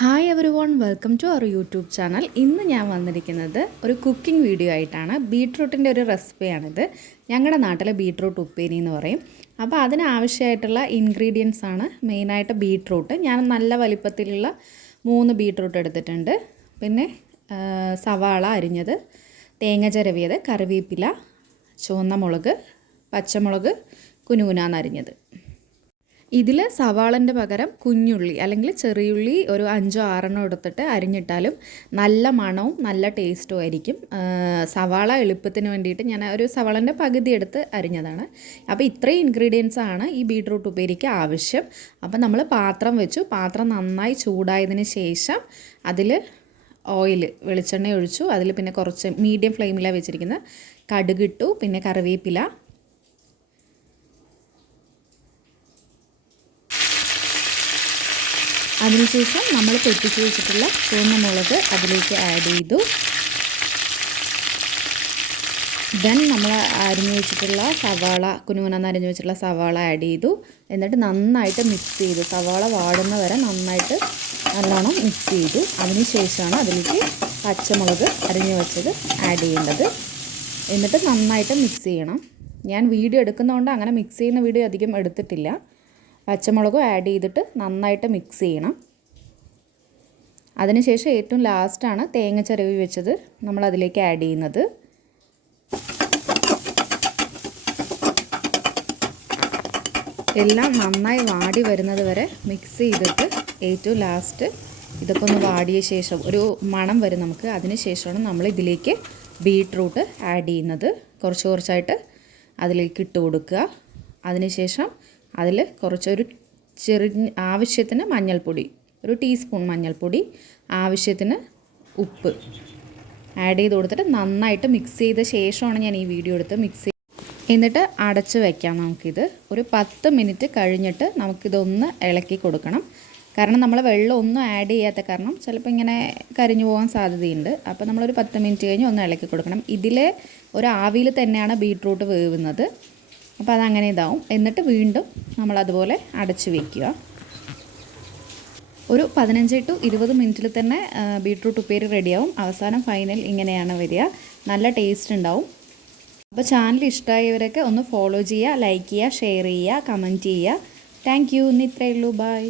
Hi everyone, welcome to our YouTube channel. ഇന്ന് ഞാൻ വന്നിരിക്കുന്നത് ഒരു കുക്കിംഗ് വീഡിയോ ആയിട്ടാണ്. ബീട്രൂട്ടിൻ്റെ ഒരു റെസിപ്പിയാണിത്. ഞങ്ങളുടെ നാട്ടിൽ ബീട്രൂട്ട് ഉപ്പേരി എന്ന് പറയും. അപ്പോൾ അതിനാവശ്യമായിട്ടുള്ള ഇൻഗ്രീഡിയൻസ് ആണ് മെയിനായിട്ട് ബീട്രൂട്ട്. ഞാൻ നല്ല വലിപ്പത്തിലുള്ള 3 ബീട്രൂട്ട് എടുത്തിട്ടുണ്ട്. പിന്നെ സവാള അരിഞ്ഞത്, തേങ്ങ ചിരവിയത്, കറിവേപ്പില, ചുവന്ന മുളക്, പച്ചമുളക് കുനുകുനാന്ന് അരിഞ്ഞത്. ഇതിൽ സവാളൻ്റെ പകരം കുഞ്ഞുള്ളി അല്ലെങ്കിൽ ചെറിയുള്ളി ഒരു 5-6 എടുത്തിട്ട് അരിഞ്ഞിട്ടാലും നല്ല മണവും നല്ല ടേസ്റ്റും ആയിരിക്കും. സവാള എളുപ്പത്തിന് വേണ്ടിയിട്ട് ഞാൻ ഒരു സവാളൻ്റെ പകുതി എടുത്ത് അരിഞ്ഞതാണ്. അപ്പോൾ ഇത്രയും ഇൻഗ്രീഡിയൻസ് ആണ് ഈ ബീട്രൂട്ട് ഉപ്പേരിക്ക് ആവശ്യം. അപ്പോൾ നമ്മൾ പാത്രം വെച്ചു. പാത്രം നന്നായി ചൂടായതിന് ശേഷം അതിൽ വെളിച്ചെണ്ണ ഒഴിച്ചു. അതിൽ പിന്നെ കുറച്ച് മീഡിയം ഫ്ലെയിമിലാണ് വെച്ചിരിക്കുന്നത്. കടുകിട്ടു, പിന്നെ കറിവേപ്പില, അതിനുശേഷം നമ്മൾ പൊട്ടിച്ച് വെച്ചിട്ടുള്ള ചുവന്ന മുളക് അതിലേക്ക് ആഡ് ചെയ്തു. ദെൻ നമ്മൾ അരിഞ്ഞു വെച്ചിട്ടുള്ള സവാള, കുനുകുനാന്ന് അരിഞ്ഞു വെച്ചിട്ടുള്ള സവാള ആഡ് ചെയ്തു. എന്നിട്ട് നന്നായിട്ട് മിക്സ് ചെയ്തു. സവാള വാടുന്ന വരെ നന്നായിട്ട് നല്ലോണം മിക്സ് ചെയ്തു. അതിനുശേഷമാണ് അതിലേക്ക് പച്ചമുളക് അരിഞ്ഞു വെച്ചത് ആഡ് ചെയ്യേണ്ടത്. എന്നിട്ട് നന്നായിട്ട് മിക്സ് ചെയ്യണം. ഞാൻ വീഡിയോ എടുക്കുന്നതുകൊണ്ട് അങ്ങനെ മിക്സ് ചെയ്യുന്ന വീഡിയോ അധികം എടുത്തിട്ടില്ല. പച്ചമുളകും ആഡ് ചെയ്തിട്ട് നന്നായിട്ട് മിക്സ് ചെയ്യണം. അതിനുശേഷം ഏറ്റവും ലാസ്റ്റാണ് തേങ്ങ ചിരവി വെച്ചത് നമ്മൾ അതിലേക്ക് ആഡ് ചെയ്യുന്നത്. എല്ലാം നന്നായി വാടി വരുന്നത് വരെ മിക്സ് ചെയ്തിട്ട് ഏറ്റവും ലാസ്റ്റ് ഇതൊക്കെ ഒന്ന് വാടിയ ശേഷം ഒരു മണം വരും നമുക്ക്. അതിന് ശേഷമാണ് നമ്മൾ ഇതിലേക്ക് ബീട്രൂട്ട് ആഡ് ചെയ്യുന്നത്. കുറച്ച് കുറച്ചായിട്ട് അതിലേക്ക് ഇട്ട് കൊടുക്കുക. അതിനുശേഷം അതിൽ കുറച്ചൊരു ആവശ്യത്തിന് മഞ്ഞൾപ്പൊടി, ഒരു ടീസ്പൂൺ മഞ്ഞൾപ്പൊടി, ആവശ്യത്തിന് ഉപ്പ് ആഡ് ചെയ്ത് കൊടുത്തിട്ട് നന്നായിട്ട് മിക്സ് ചെയ്ത ശേഷമാണ് ഞാൻ ഈ വീഡിയോ എടുത്ത് മിക്സ് എന്നിട്ട് അടച്ച് വയ്ക്കാം. നമുക്കിത് ഒരു 10 മിനിറ്റ് കഴിഞ്ഞിട്ട് നമുക്കിതൊന്ന് ഇളക്കി കൊടുക്കണം. കാരണം നമ്മൾ വെള്ളം ഒന്നും ആഡ് ചെയ്യാത്ത കാരണം ചിലപ്പോൾ ഇങ്ങനെ കരിഞ്ഞു പോകാൻ സാധ്യതയുണ്ട്. അപ്പോൾ നമ്മളൊരു 10 മിനിറ്റ് കഴിഞ്ഞ് ഒന്ന് ഇളക്കി കൊടുക്കണം. ഇതിലെ ഒരു ആവിയിൽ തന്നെയാണ് ബീട്രൂട്ട് വേവുന്നത്. അപ്പോൾ അതങ്ങനെ ഇതാവും. എന്നിട്ട് വീണ്ടും നമ്മളതുപോലെ അടച്ച് വയ്ക്കുക. ഒരു 15 to 20 മിനിറ്റിൽ തന്നെ ബീട്രൂട്ട് ഉപ്പേരി റെഡിയാവും. അവസാനം ഫൈനൽ ഇങ്ങനെയാണ് വരിക. നല്ല ടേസ്റ്റ് ഉണ്ടാവും. അപ്പോൾ ചാനൽ ഇഷ്ടമായവരൊക്കെ ഒന്ന് ഫോളോ ചെയ്യുക, ലൈക്ക് ചെയ്യുക, ഷെയർ ചെയ്യുക, കമൻറ്റ് ചെയ്യുക. Thank you. ഇന്ന് ഇത്രയേ ഉള്ളൂ. ബൈ.